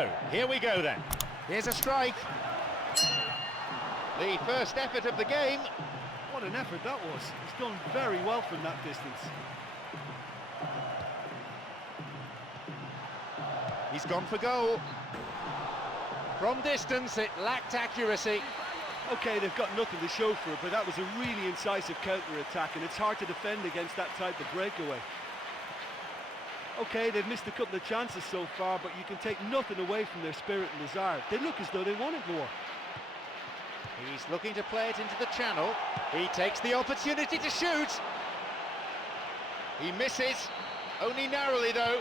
So, here we go then. Here's a strike. The first effort of the game. What an effort that was. He's done very well from that distance. He's gone for goal. From distance, it lacked accuracy. Okay, they've got nothing to show for it, but that was a really incisive counter-attack, and it's hard to defend against that type of breakaway. Okay, they've missed a couple of chances so far, but you can take nothing away from their spirit and desire. They look as though they wanted more. He's looking to play it into the channel. He takes the opportunity to shoot. He misses, only narrowly though.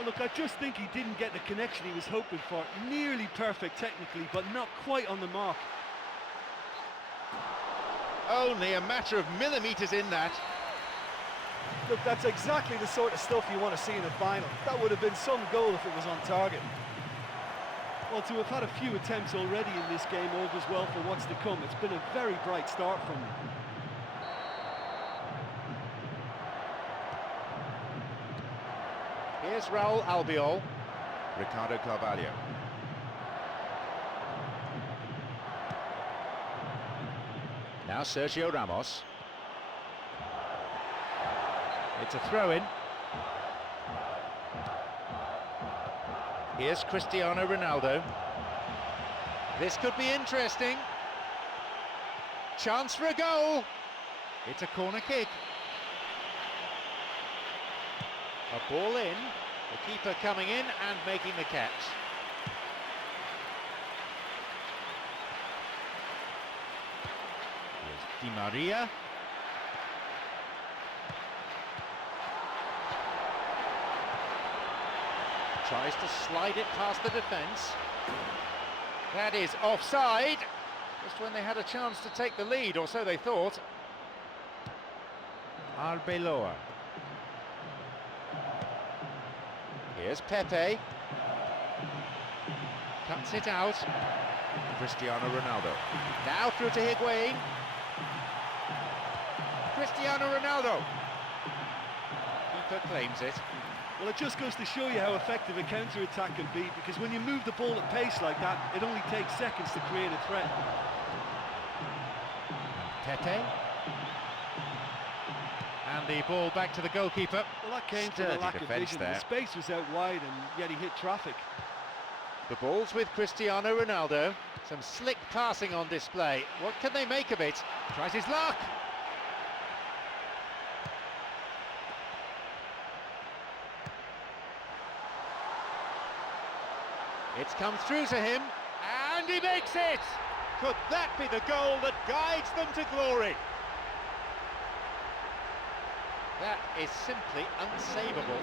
Oh, look, I just think he didn't get the connection he was hoping for. Nearly perfect technically, but not quite on the mark. Only a matter of millimetres in that. Look, that's exactly the sort of stuff you want to see in a final. That would have been some goal if it was on target. Well, to have had a few attempts already in this game augurs well for what's to come. It's been a very bright start from them. Here's Raul Albiol. Ricardo Carvalho. Now Sergio Ramos. It's a throw-in. Here's Cristiano Ronaldo. This could be interesting. Chance for a goal. It's a corner kick. A ball in. The keeper coming in and making the catch. Here's Di Maria. Tries to slide it past the defence. That is offside. Just when they had a chance to take the lead, or so they thought. Arbeloa. Here's Pepe. Cuts it out. Cristiano Ronaldo. Now through to Higuain. Cristiano Ronaldo. Keeper claims it. Well, it just goes to show you how effective a counter-attack can be, because when you move the ball at pace like that, it only takes seconds to create a threat. Pepe. And the ball back to the goalkeeper. Well, that came from a lack of vision. The space was out wide, and yet he hit traffic. The ball's with Cristiano Ronaldo. Some slick passing on display. What can they make of it? Tries his luck. It's come through to him, and he makes it! Could that be the goal that guides them to glory? That is simply unsavable.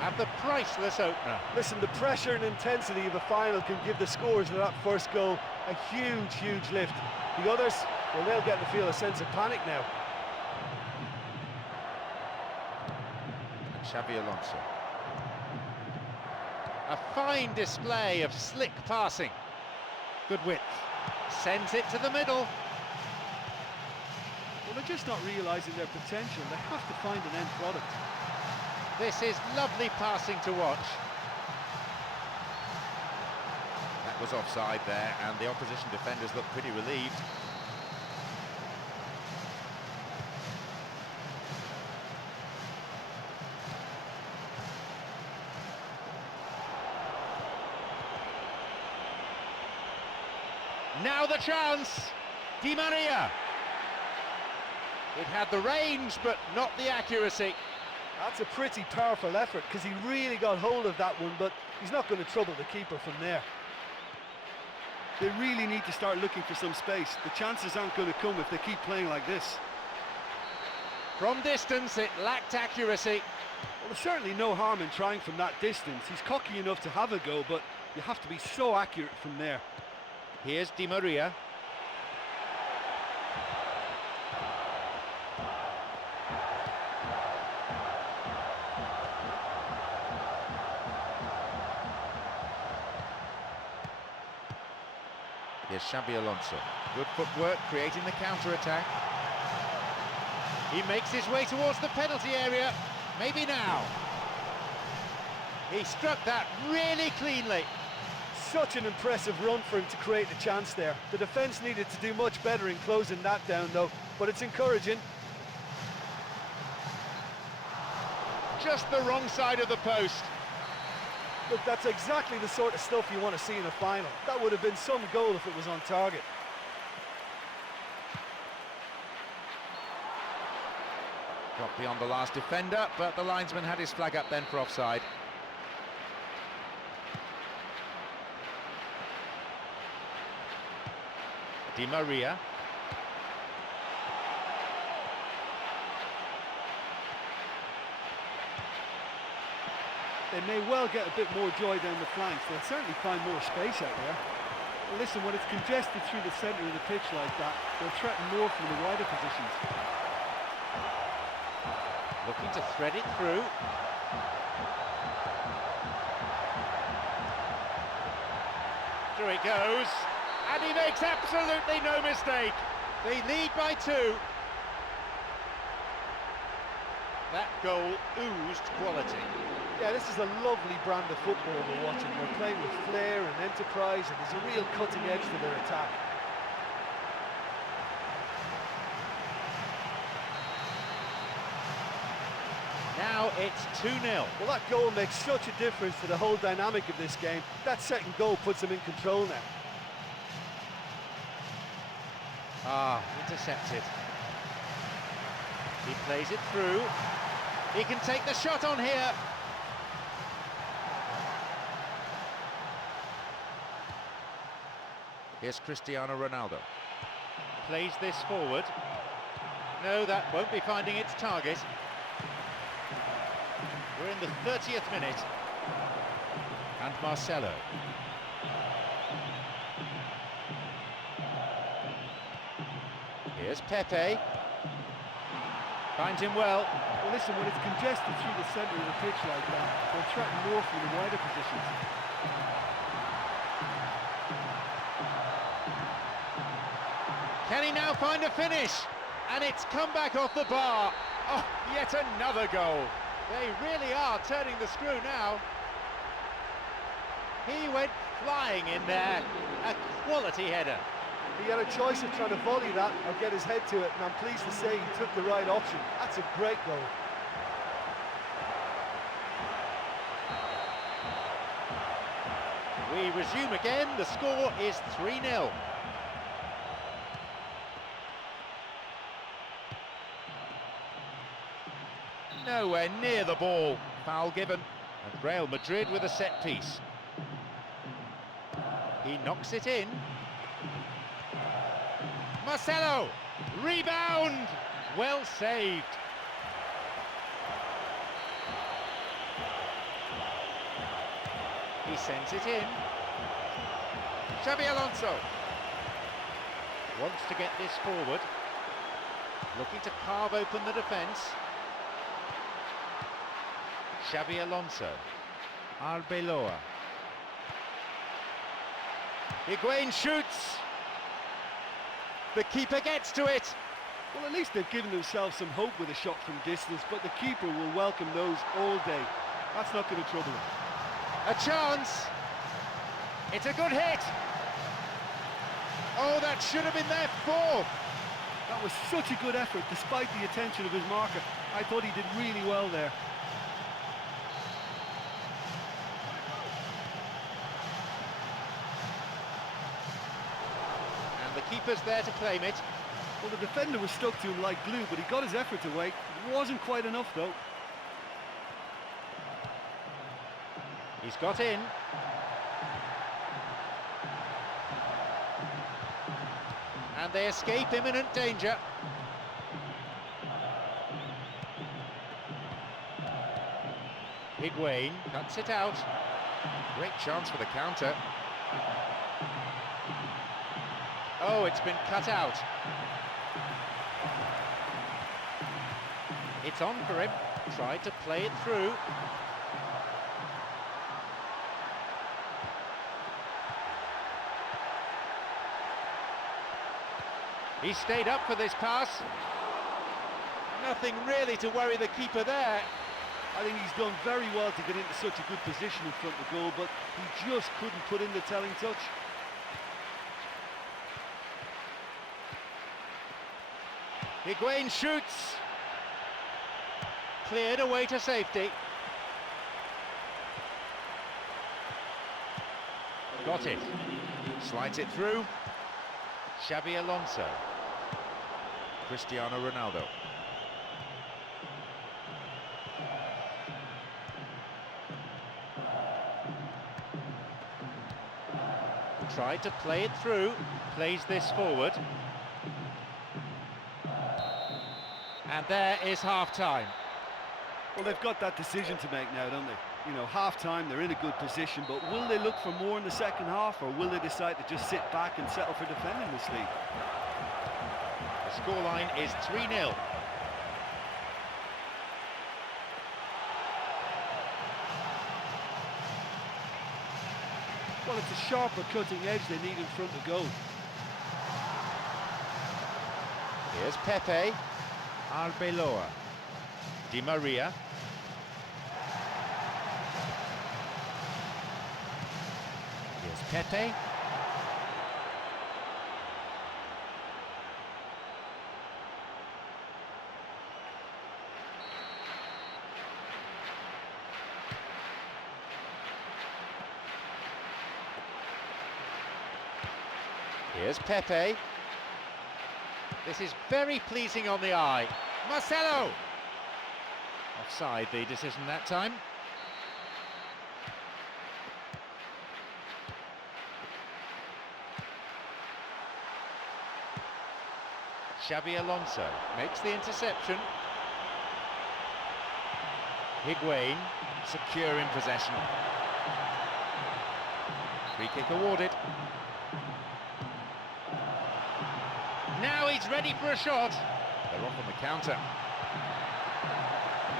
At the priceless opener. Listen, the pressure and intensity of a final can give the scorers of that first goal a huge, huge lift. The others, well, they'll get to feel a sense of panic now. And Xabi Alonso. A fine display of slick passing. Good width. Sends it to the middle. Well, they're just not realising their potential. They have to find an end product. This is lovely passing to watch. That was offside there, and the opposition defenders look pretty relieved. Now the chance! Di Maria! It had the range, but not the accuracy. That's a pretty powerful effort, because he really got hold of that one, but he's not going to trouble the keeper from there. They really need to start looking for some space. The chances aren't going to come if they keep playing like this. From distance, it lacked accuracy. Well, there's certainly no harm in trying from that distance. He's cocky enough to have a go, but you have to be so accurate from there. Here's Di Maria. Here's Xabi Alonso. Good footwork, creating the counter-attack. He makes his way towards the penalty area. Maybe now. He struck that really cleanly. Such an impressive run for him to create a chance there. The defence needed to do much better in closing that down though, but it's encouraging. Just the wrong side of the post. Look, that's exactly the sort of stuff you want to see in a final. That would have been some goal if it was on target. Got beyond the last defender, but the linesman had his flag up then for offside. Di Maria. They may well get a bit more joy down the flanks. They'll certainly find more space out there. Well, listen, when it's congested through the centre of the pitch like that, they'll threaten more from the wider positions. Looking to thread it through. Through it goes. And he makes absolutely no mistake. They lead by 2. That goal oozed quality. Yeah, this is a lovely brand of football we're watching. They're playing with flair and enterprise, and there's a real cutting edge to their attack. Now it's 2-0. Well, that goal makes such a difference to the whole dynamic of this game. That second goal puts them in control now. Intercepted. He plays it through. He can take the shot on here. Here's Cristiano Ronaldo. Plays this forward. No, that won't be finding its target. We're in the 30th minute. And Marcelo. Here's Pepe. Finds him well. Well, listen, when it's congested through the centre of the pitch like that, they'll threaten more from the wider positions. Can he now find a finish? And it's come back off the bar. Oh, yet another goal. They really are turning the screw now. He went flying in there. A quality header. He had a choice of trying to volley that or get his head to it, and I'm pleased to say he took the right option. That's a great goal. We resume again. The score is 3-0. Nowhere near the ball. Foul given. And Real Madrid with a set piece. He knocks it in. Marcelo, rebound, well saved. He sends it in. Xabi Alonso wants to get this forward, looking to carve open the defence. Xabi Alonso, Arbeloa. Higuain shoots. The keeper gets to it. Well, at least they've given themselves some hope with a shot from distance, but the keeper will welcome those all day. That's not going to trouble him. A chance. It's a good hit. Oh, that should have been their fourth. That was such a good effort, despite the attention of his marker. I thought he did really well there. The keeper's there to claim it. Well, the defender was stuck to him like glue, but he got his effort away. It wasn't quite enough, though. He's got in. And they escape imminent danger. Higuain cuts it out. Great chance for the counter. Oh, it's been cut out. It's on for him. Tried to play it through. He stayed up for this pass. Nothing really to worry the keeper there. I think he's done very well to get into such a good position in front of goal, but he just couldn't put in the telling touch. Higuain shoots. Cleared away to safety. Got it. Slides it through. Xabi Alonso. Cristiano Ronaldo. Tried to play it through. Plays this forward. And there is half-time. Well, they've got that decision to make now, don't they? You know, half-time, they're in a good position, but will they look for more in the second half, or will they decide to just sit back and settle for defending this lead? The scoreline is 3-0. Well, it's a sharper cutting edge they need in front of goal. Here's Pepe. Arbeloa. Di Maria. Here's Pepe. Here's Pepe. This is very pleasing on the eye. Marcelo! Offside, the decision that time. Xabi Alonso makes the interception. Higuain, secure in possession. Free kick awarded. Now he's ready for a shot. They're off on the counter.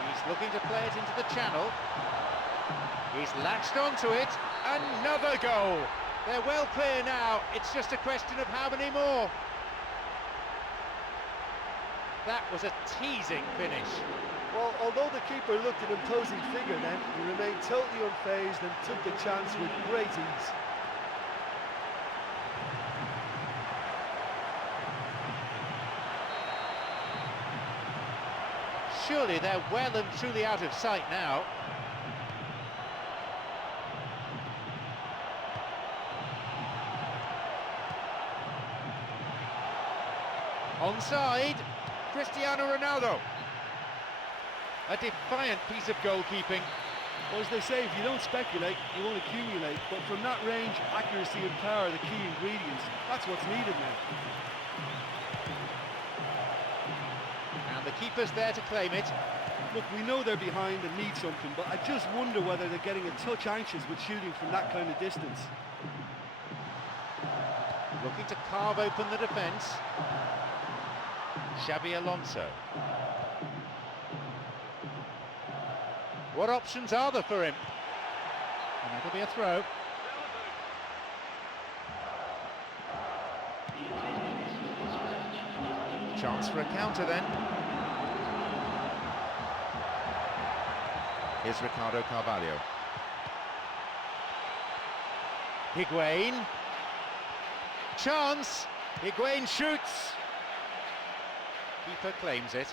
He's looking to play it into the channel. He's latched onto it. Another goal. They're well clear now. It's just a question of how many more. That was a teasing finish. Well, although the keeper looked an imposing figure then, he remained totally unfazed and took the chance with great ease. Surely they're well and truly out of sight now. Onside, Cristiano Ronaldo. A defiant piece of goalkeeping. Well, as they say, if you don't speculate, you won't accumulate. But from that range, accuracy and power are the key ingredients. That's what's needed now. And the keeper's there to claim it. Look, we know they're behind and need something, but I just wonder whether they're getting a touch anxious with shooting from that kind of distance. Looking to carve open the defence. Xabi Alonso. What options are there for him? And that'll be a throw. Chance for a counter then. Here's Ricardo Carvalho. Higuain. Chance. Higuain shoots. Keeper claims it.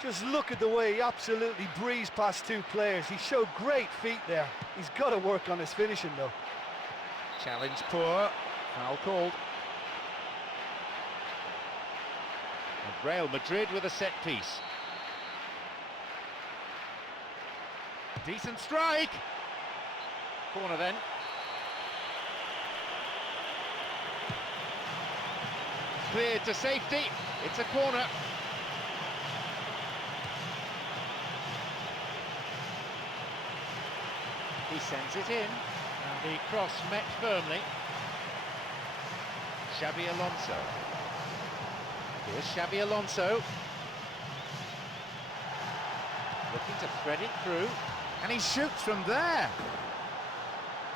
Just look at the way he absolutely breezed past two players. He showed great feet there. He's got to work on his finishing though. Challenge poor. Foul called. And Real Madrid with a set piece. Decent strike. Corner then. Cleared to safety. It's a corner. He sends it in, and the cross met firmly. Xabi Alonso. Here's Xabi Alonso. Looking to thread it through, and he shoots from there.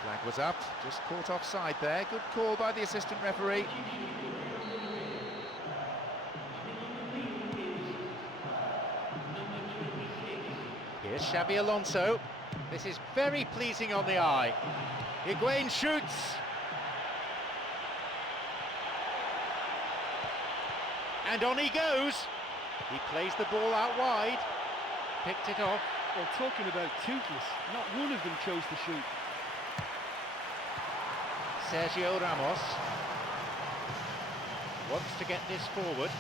Flag was up, just caught offside there. Good call by the assistant referee. Here's Xabi Alonso. This is very pleasing on the eye. Higuain shoots. And on he goes. He plays the ball out wide. Picked it off. Well, talking about toothless, not one of them chose to shoot. Sergio Ramos wants to get this forward.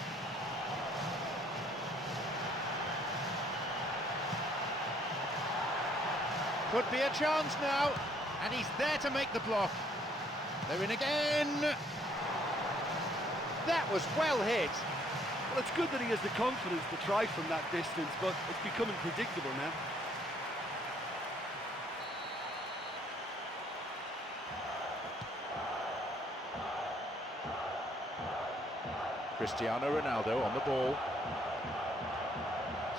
Could be a chance now, and he's there to make the block. They're in again. That was well hit. Well, it's good that he has the confidence to try from that distance, but it's becoming predictable now. Cristiano Ronaldo on the ball.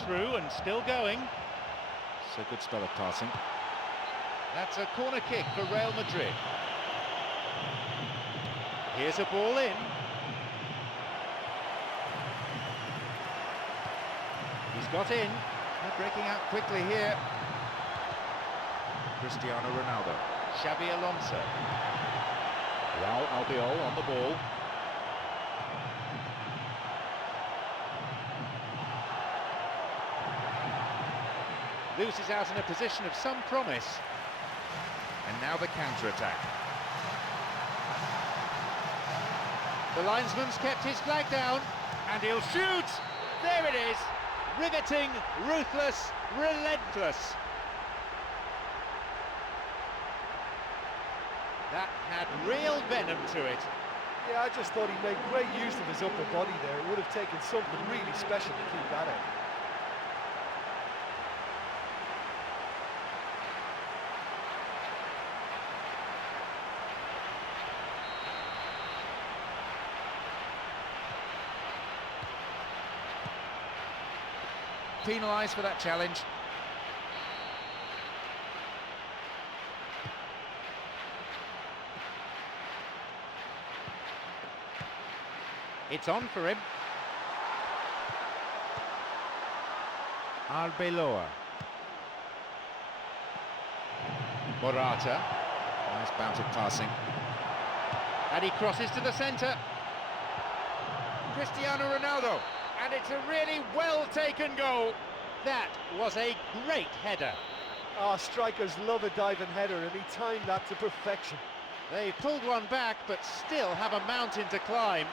Through and still going. So good spell of passing. That's a corner kick for Real Madrid. Here's a ball in. He's got in. They're breaking out quickly here. Cristiano Ronaldo. Xabi Alonso. Raul Albiol on the ball. Loses out in a position of some promise. And now the counter-attack. The linesman's kept his flag down, and he'll shoot! There it is! Riveting, ruthless, relentless. That had real venom to it. Yeah, I just thought he made great use of his upper body there. It would have taken something really special to keep that out. Penalised for that challenge. It's on for him. Arbeloa. Morata. Nice bout of passing. And he crosses to the centre. Cristiano Ronaldo. And it's a really well-taken goal. That was a great header. Ah, strikers love a diving header, and he timed that to perfection. They pulled one back, but still have a mountain to climb.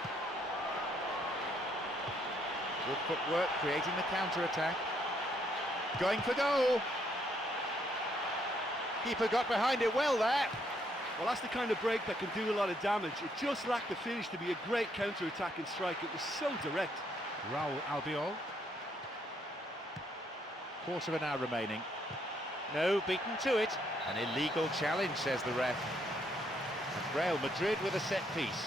Good footwork, creating the counter-attack. Going for goal. Keeper got behind it well there. Well, that's the kind of break that can do a lot of damage. It just lacked the finish to be a great counter-attacking strike. It was so direct. Raul Albiol. Quarter of an hour remaining. No, beaten to it. An illegal challenge, says the ref. And Real Madrid with a set piece.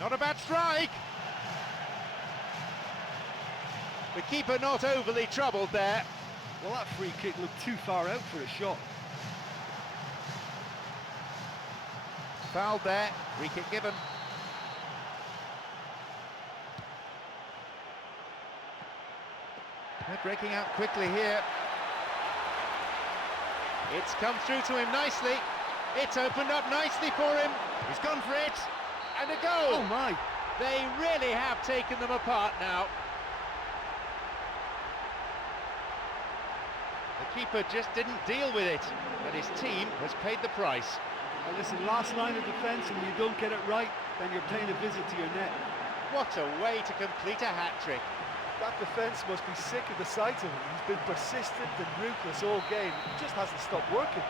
Not a bad strike. The keeper not overly troubled there. Well, that free kick looked too far out for a shot. Fouled there, free kick given. They're breaking out quickly here. It's come through to him nicely. It's opened up nicely for him. He's gone for it. And a goal! Oh my! They really have taken them apart now. The keeper just didn't deal with it, but his team has paid the price. Well, listen, last line of defence, and you don't get it right, then you're paying a visit to your net. What a way to complete a hat-trick. That defence must be sick of the sight of him. He's been persistent and ruthless all game. He just hasn't stopped working.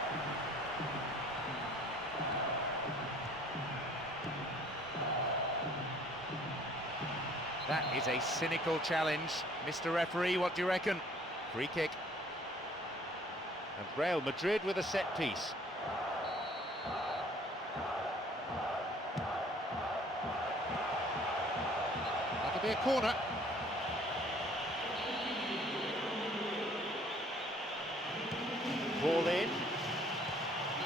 That is a cynical challenge. Mr. Referee, what do you reckon? Free kick. And Real Madrid with a set piece. That'll be a corner. Ball in.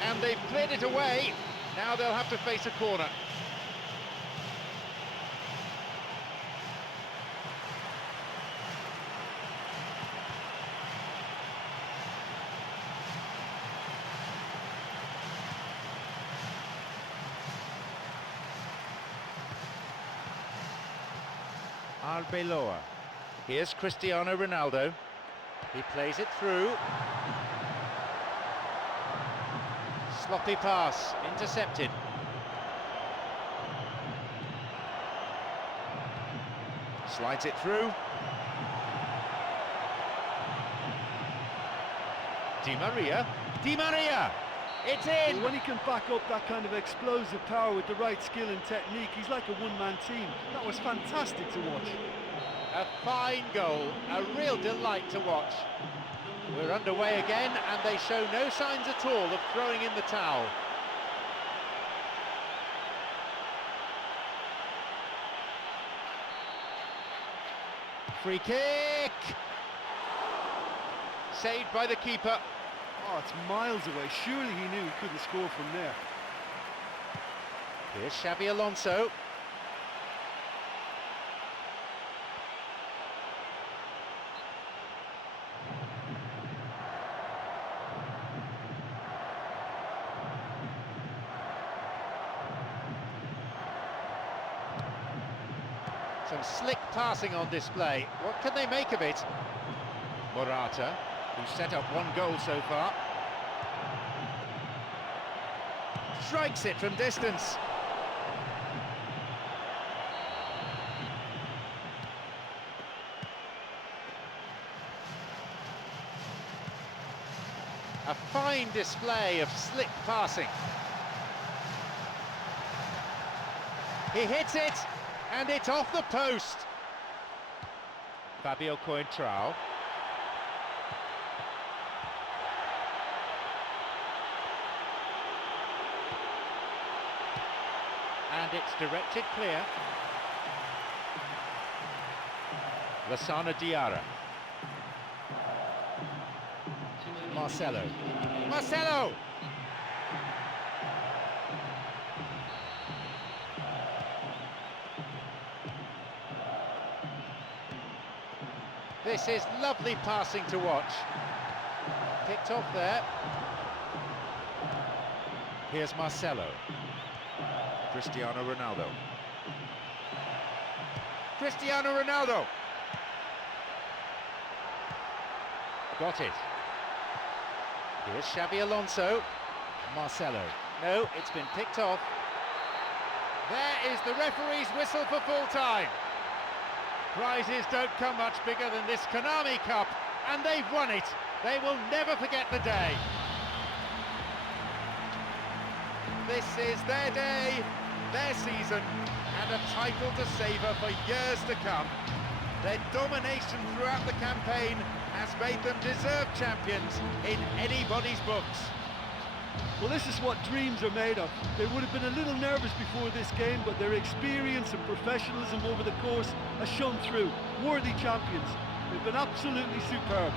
And they've cleared it away. Now they'll have to face a corner. Arbeloa. Here's Cristiano Ronaldo. He plays it through. Sloppy pass, intercepted. Slides it through. Di Maria. Di Maria! It's in! Well, when he can back up that kind of explosive power with the right skill and technique, he's like a one-man team. That was fantastic to watch. A fine goal, a real delight to watch. We're underway again, and they show no signs at all of throwing in the towel. Free kick! Saved by the keeper. Oh, it's miles away. Surely he knew he couldn't score from there. Here's Xabi Alonso. Some slick passing on display. What can they make of it? Morata, who's set up one goal so far. Strikes it from distance. A fine display of slick passing. He hits it, and it's off the post. Fabio Coentrao. And it's directed clear. Lassana Diarra. Marcelo. Marcelo! This is lovely passing to watch. Picked off there. Here's Marcelo. Cristiano Ronaldo. Cristiano Ronaldo! Got it. Here's Xabi Alonso. Marcelo. No, it's been picked off. There is the referee's whistle for full time. Prizes don't come much bigger than this Konami Cup, and they've won it. They will never forget the day. This is their day, their season, and a title to savour for years to come. Their domination throughout the campaign has made them deserved champions in anybody's books. Well, this is what dreams are made of. They would have been a little nervous before this game, but their experience and professionalism over the course has shown through. Worthy champions. They've been absolutely superb.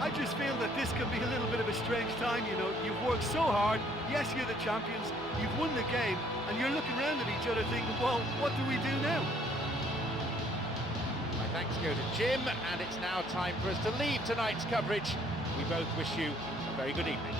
I just feel that this can be a little bit of a strange time, you know. You've worked so hard, yes, you're the champions, you've won the game, and you're looking around at each other thinking, well, what do we do now? My thanks go to Jim, and it's now time for us to leave tonight's coverage. We both wish you a very good evening.